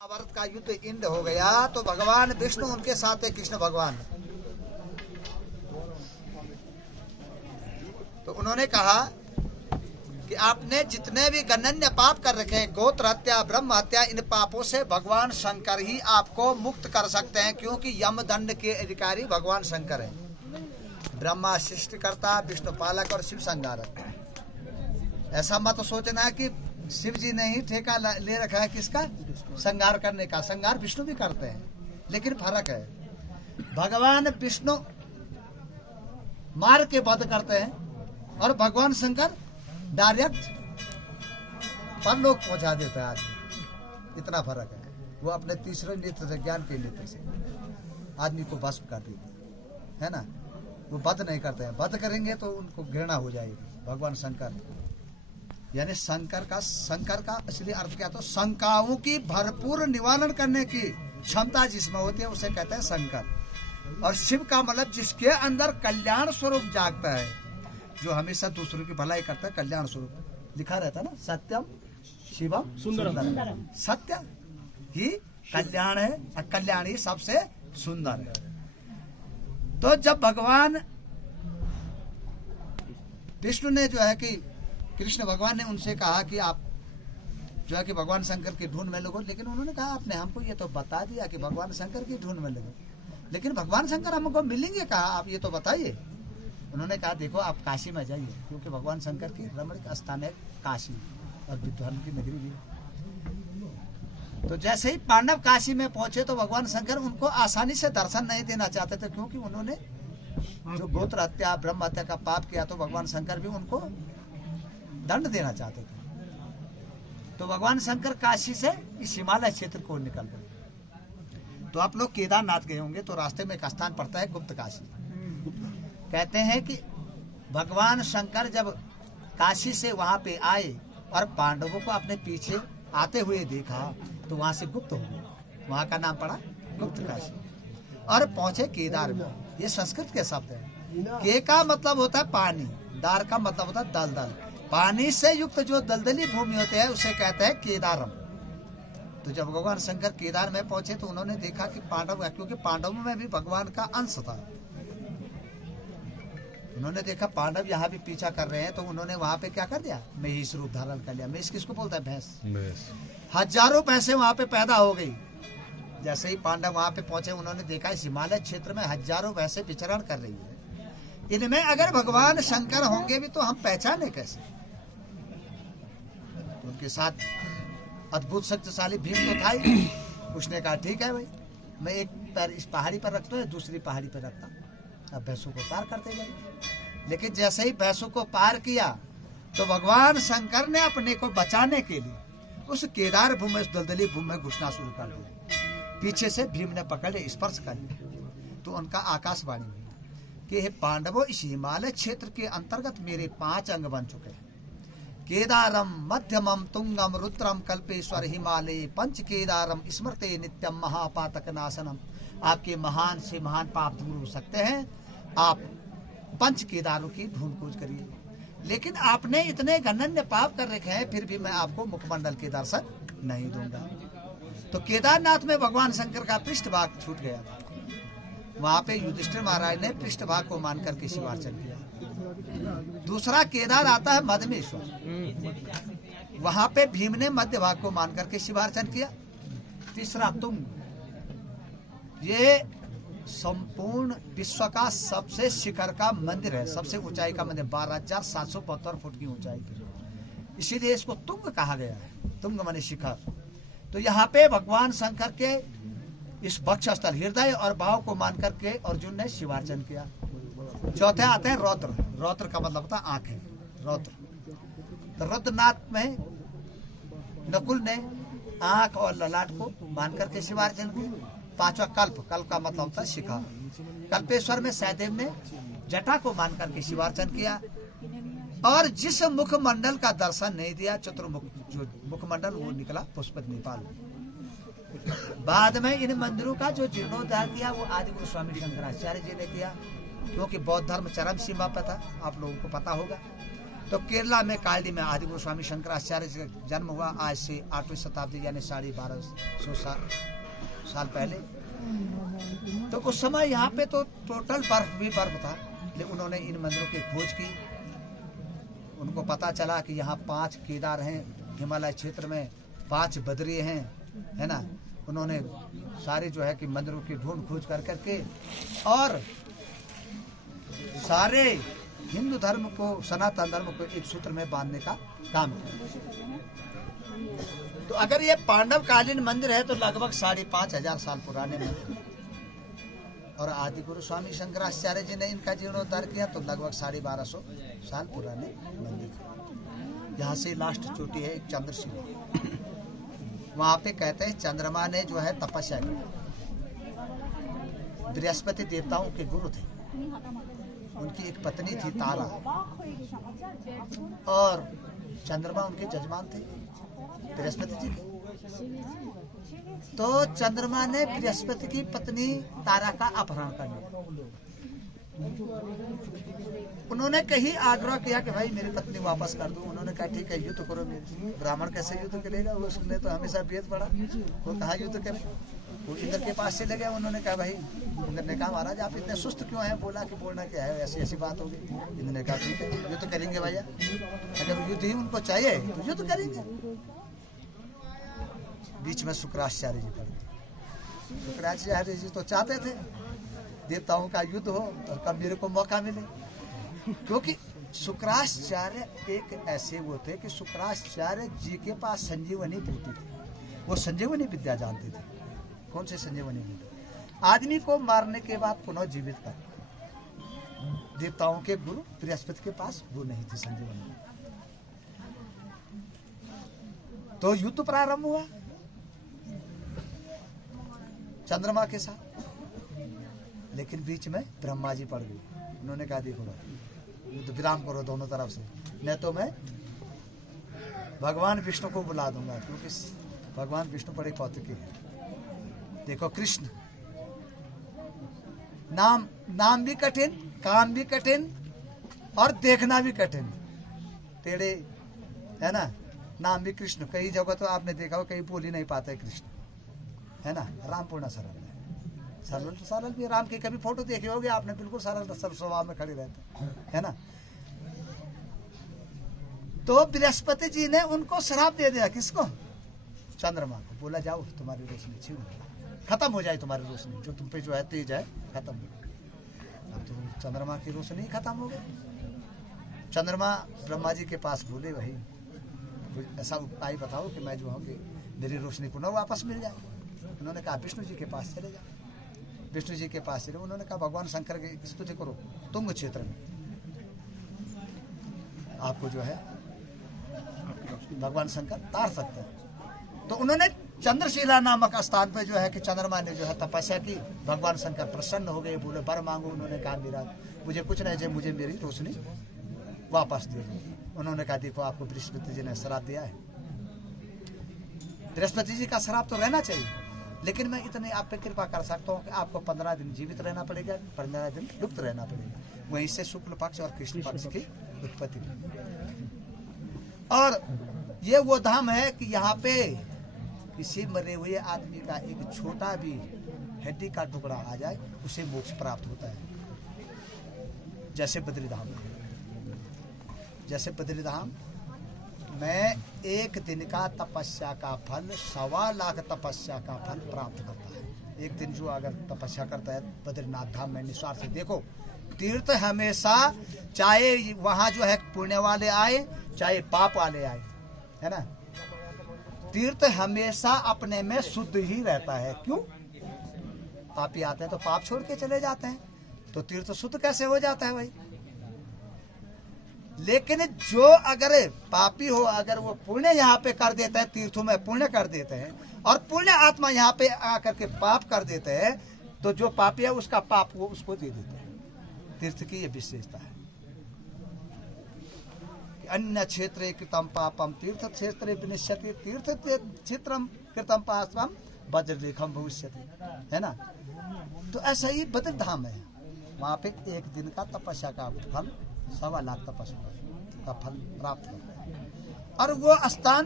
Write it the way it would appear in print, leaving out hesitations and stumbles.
महाभारत का युद्ध इंड हो गया तो भगवान विष्णु उनके साथ है कृष्ण भगवान। तो उन्होंने कहा कि आपने जितने भी गणन्य पाप कर रखे हैं, गोत्र हत्या, ब्रह्म हत्या, इन पापों से भगवान शंकर ही आपको मुक्त कर सकते हैं, क्योंकि यमदंड के अधिकारी भगवान शंकर है। ब्रह्मा सृष्टिकर्ता, विष्णु पालक और शिव संहारक। ऐसा मत सोचना है कि शिव जी ने ही ठेका ले रखा है किसका, संहार करने का। संहार विष्णु भी करते हैं, लेकिन फर्क है, भगवान विष्णु मार के वध करते हैं और भगवान शंकर डायरेक्ट परलोक पहुंचा देता है आदमी। इतना फर्क है। वो अपने तीसरे नेत्र से, ज्ञान के नेत्र से आदमी को भस्म कर देते है ना। वो वध नहीं करते हैं, वध करेंगे तो उनको घृणा हो जाएगी। भगवान शंकर यानी शंकर का असली अर्थ क्या, तो शंकाओं की भरपूर निवारण करने की क्षमता जिसमें होती है उसे कहते हैं शंकर। और शिव का मतलब जिसके अंदर कल्याण स्वरूप जागता है, जो हमेशा दूसरों की भलाई करता है, कल्याण स्वरूप लिखा रहता है ना, सत्यम शिवम सुंदरम। सत्य ही कल्याण है और कल्याण ही सबसे सुंदर है। तो जब भगवान विष्णु ने जो है कि कृष्ण भगवान ने उनसे कहा कि आप जो है कि भगवान शंकर की ढूंढ में लगो, लेकिन उन्होंने कहा आपने हमको ये तो बता दिया कि भगवान शंकर की ढूंढ में लगो, लेकिन भगवान शंकर हमको मिलेंगे कहा, आप ये तो बताइए। उन्होंने कहा देखो आप काशी में जाइए, क्योंकि भगवान शंकर की रमणीक स्थान है काशी और विद्वान की नगरी भी। तो जैसे ही पांडव काशी में पहुंचे तो भगवान शंकर उनको आसानी से दर्शन नहीं देना चाहते थे, क्योंकि उन्होंने जो गोत्र हत्या, ब्रह्म हत्या का पाप किया, तो भगवान शंकर भी उनको दंड देना चाहते थे। तो भगवान शंकर काशी से इस हिमालय क्षेत्र को निकल गए। तो आप लोग केदारनाथ गए होंगे, तो रास्ते में एक स्थान पड़ता है गुप्त काशी। कहते हैं कि भगवान शंकर जब काशी से वहां पे आए और पांडवों को अपने पीछे आते हुए देखा, तो वहां से गुप्त हो गए, वहां का नाम पड़ा गुप्त काशी, और पहुंचे केदार में। ये संस्कृत के शब्द है। के का मतलब होता है पानी, दार का मतलब होता है दलदल। पानी से युक्त जो दलदली भूमि होते हैं उसे कहते हैं केदारम। तो जब भगवान शंकर केदार में पहुंचे तो उन्होंने देखा कि पांडव, क्योंकि पांडवों में भी भगवान का अंश था, उन्होंने देखा पांडव यहाँ भी पीछा कर रहे हैं, तो उन्होंने वहां पे क्या कर दिया, महिष रूप धारण कर लिया। महिष किसको बोलता है, भैंस। हजारों भैंसे वहां पे पैदा हो गई। जैसे ही पांडव वहां पे पहुंचे, उन्होंने देखा इस हिमालय क्षेत्र में हजारों भैंसे विचरण कर रही है, इनमें अगर भगवान शंकर होंगे भी तो हम पहचाने कैसे। तो उनके साथ अद्भुत शक्तिशाली भीम तो था ही। उसने कहा ठीक है भाई, मैं एक पैर इस पहाड़ी पर रखता हूँ, दूसरी पहाड़ी पर रखता, अब भैंसों को पार करते जाइए। लेकिन जैसे ही भैंसों को पार किया तो भगवान शंकर ने अपने को बचाने के लिए उस केदार भूमि, उस दलदली भूमि में घुसना शुरू कर दिया। पीछे से भीम ने पकड़े, स्पर्श कर लिया, तो उनका आकाशवाणी हुई कि हे पांडवों, इस हिमालय क्षेत्र के अंतर्गत मेरे 5 अंग बन चुके हैं। केदारम, मध्यमम, तुंगम, रुद्रम, कल्पेश्वर, हिमालय, पंच केदारम, स्मृते नित्यम, महापातक नाशनम। आपके महान से महान पाप दूर हो सकते हैं, आप 5 केदारों की ढूंढ खोज करिए। लेकिन आपने इतने गणन्य पाप कर रखे हैं, फिर भी मैं आपको मुखमंडल के दर्शन नहीं दूंगा। तो केदारनाथ में भगवान शंकर का पृष्ठभाग छूट गया। वहां पे युधिष्ठिर महाराज ने पृष्ठभाग को मान करके शिवार्चन किया। दूसरा केदार आता है मधमेश्वर, वहां पे भीम ने मध्य भाग को मान करके शिवार्चन किया। तीसरा तुंग, ये संपूर्ण विश्व का सबसे शिखर का मंदिर है, सबसे ऊंचाई का मंदिर, 12,772 फुट की ऊंचाई पे, इसीलिए इसको तुंग कहा गया है। तुंग माने शिखर। तो यहाँ पे भगवान शंकर के इस वक्षस्थल, हृदय और भाव को मान करके अर्जुन ने शिवार्चन किया। चौथे आते हैं रौद्र। रौद्र का मतलब होता है आंखें, रौद्र। तो रुद्रनाथ में नकुल ने आंख और ललाट को मान करके शिवार्चन किया। 5वां कल्प, कल्प का मतलब होता है शिखा। कल्पेश्वर में सहदेव ने जटा को मान करके शिवार्चन किया। और जिस मुखमंडल का दर्शन नहीं दिया, चतुर्मुख जो मुखमंडल, वो निकला पुष्पक नेपाल। बाद में इन मंदिरों का जो जीर्णोद्धार किया वो आदि गुरु स्वामी शंकराचार्य जी ने किया, क्योंकि बौद्ध धर्म चरम सीमा पर था, आप लोगों को पता होगा। तो केरला में कालडी में आदि गुरु स्वामी शंकराचार्य जी का जन्म हुआ आज से 8वीं शताब्दी यानी 1250 साल पहले। तो उस समय यहाँ पे तो टोटल बर्फ भी बर्फ था, लेकिन उन्होंने इन मंदिरों की खोज की। उनको पता चला कि यहाँ 5 केदार हैं, हिमालय क्षेत्र में 5 बद्री हैं, है ना। उन्होंने सारे जो है कि मंदिरों की ढूंढ खोज कर करके और सारे हिंदू धर्म को, सनातन धर्म को एक सूत्र में बांधने का काम किया। तो अगर ये पांडव कालीन मंदिर है तो लगभग 5,500 साल पुराने मंदिर, और आदि गुरु स्वामी शंकराचार्य जी ने इनका जीर्णोद्धार किया तो लगभग 1250 साल पुराने मंदिर। यहाँ से लास्ट चोटी है एक चंद्रशिला, वहाँ पे कहते हैं चंद्रमा ने जो है तपस्या की। बृहस्पति देवताओं के गुरु थे, उनकी एक पत्नी थी तारा, और चंद्रमा उनके जजमान थे बृहस्पति जी के। तो चंद्रमा ने बृहस्पति की पत्नी तारा का अपहरण कर लिया। उन्होंने कहीं आग्रह किया कि भाई मेरी पत्नी वापस कर दो। उन्होंने कहा ठीक है युद्ध करो मेरे। ब्राह्मण कैसे युद्ध करेगा, उसने तो हमेशा वेद पढ़ा, वो कहा युद्ध करे। वो इंद्र के पास चले गए। उन्होंने कहा भाई, इंद्र ने कहा महाराज आप इतने सुस्त क्यों हैं, बोला कि बोलना क्या है, ऐसी ऐसी बात होगी। इंद्र ने कहा ठीक है युद्ध करेंगे भैया, अगर युद्ध ही उनको चाहिए तो युद्ध करेंगे। बीच में शुक्राचार्य जी पड़ गए। शुक्राचार्य जी तो चाहते थे देवताओं का युद्ध हो और कब मेरे को मौका मिले, क्योंकि शुक्राचार्य एक ऐसे वो थे कि शुक्राचार्य जी के पास संजीवनी बूटी थी। वो संजीवनी विद्या जानते थे। कौन से संजीवनी बूटी? आदमी को मारने के बाद पुनः जीवित कर। देवताओं के गुरु बृहस्पति के पास वो नहीं थी संजीवनी। तो युद्ध प्रारंभ हुआ चंद्रमा के साथ, लेकिन बीच में ब्रह्मा जी पड़ गए। उन्होंने कहा देखो युद्ध विराम करो दोनों तरफ से, नहीं तो मैं भगवान विष्णु को बुला दूंगा, क्योंकि भगवान विष्णु बड़े कौतुकी हैं। देखो कृष्ण नाम भी कठिन, काम भी कठिन और देखना भी कठिन, टेढ़े है ना। नाम भी कृष्ण, कई जगह तो आपने देखा हो कहीं बोल ही नहीं पाते कृष्ण, है ना। राम पूर्ण सरल है, सरल तो सरल भी। राम की कभी फोटो देखे होगे आपने, बिल्कुल सरल सब स्वभाव में खड़े रहते, है ना। तो बृहस्पति जी ने उनको श्राप दे दिया। किसको? चंद्रमा को। बोला जाओ तुम्हारी रोशनी छीन खत्म हो जाए, तुम्हारी रोशनी जो तुम पे जो है तेज है खत्म हो गई। अब तो चंद्रमा की रोशनी खत्म हो गई। चंद्रमा ब्रह्मा जी के पास बोले भाई ऐसा उपाय बताओ कि मैं जो हूँ कि मेरी रोशनी पुनः वापस मिल जाए। उन्होंने कहा विष्णु जी के पास चले जाओ। विष्णु जी के पास चले। उन्होंने कहा भगवान शंकर की स्तुति करो तुंग क्षेत्र में, आपको जो है भगवान शंकर तार सकते हैं। तो उन्होंने चंद्रशिला नामक स्थान पे जो है कि चंद्रमा ने जो है तपस्या की। भगवान शंकर प्रसन्न हो गए, बोले वर मांगो। उन्होंने कहा मेरा मुझे कुछ नहीं चाहिए, मुझे मेरी रोशनी वापस दे दो। उन्होंने कहा देखो आपको बृहस्पति जी ने श्राप दिया है। बृहस्पति जी का श्राप तो रहना चाहिए, लेकिन मैं इतने आप पे कृपा कर सकता हूँ कि आपको 15 दिन जीवित रहना पड़ेगा, 15 दिन लुप्त रहना पड़ेगा। वहीं से शुक्ल पक्ष और कृष्ण पक्ष की उत्पत्ति। और ये वो धाम है कि यहाँ पे किसी मरे हुए आदमी का एक छोटा भी हड्डी का टुकड़ा आ जाए उसे मोक्ष प्राप्त होता है। जैसे बद्रीधाम, जैसे बद्रीधाम में 1 दिन का तपस्या का फल 1.25 लाख तपस्या का फल प्राप्त करता है। एक दिन जो अगर तपस्या करता है बद्रीनाथ धाम में निस्वार्थ से। देखो तीर्थ हमेशा, चाहे वहाँ जो है पुण्य वाले आए चाहे पाप वाले आए, है ना, तीर्थ हमेशा अपने में शुद्ध ही रहता है। क्यों? पापी आते हैं तो पाप छोड़ के चले जाते हैं, तो तीर्थ शुद्ध कैसे हो जाता है भाई। लेकिन जो अगर पापी हो, अगर वो पुण्य यहाँ पे कर देते हैं, तीर्थों में पुण्य कर देते हैं, और पुण्य आत्मा यहाँ पे आकर के पाप कर देते हैं, तो जो पापी है उसका पाप वो उसको दे देते हैं। तीर्थ की ये विशेषता है। अन्य क्षेत्रे कृतम पापम तीर्थ क्षेत्रे विनिश्यति, तीर्थ क्षेत्रम कृतम पापम वज्रलेखम भविष्यति, है ना। तो ऐसा ही बद्रीधाम है। वहाँ पे 1 दिन का तपस्या का फल 1.25 लाख तपस्या का फल प्राप्त करते हैं। और वो स्थान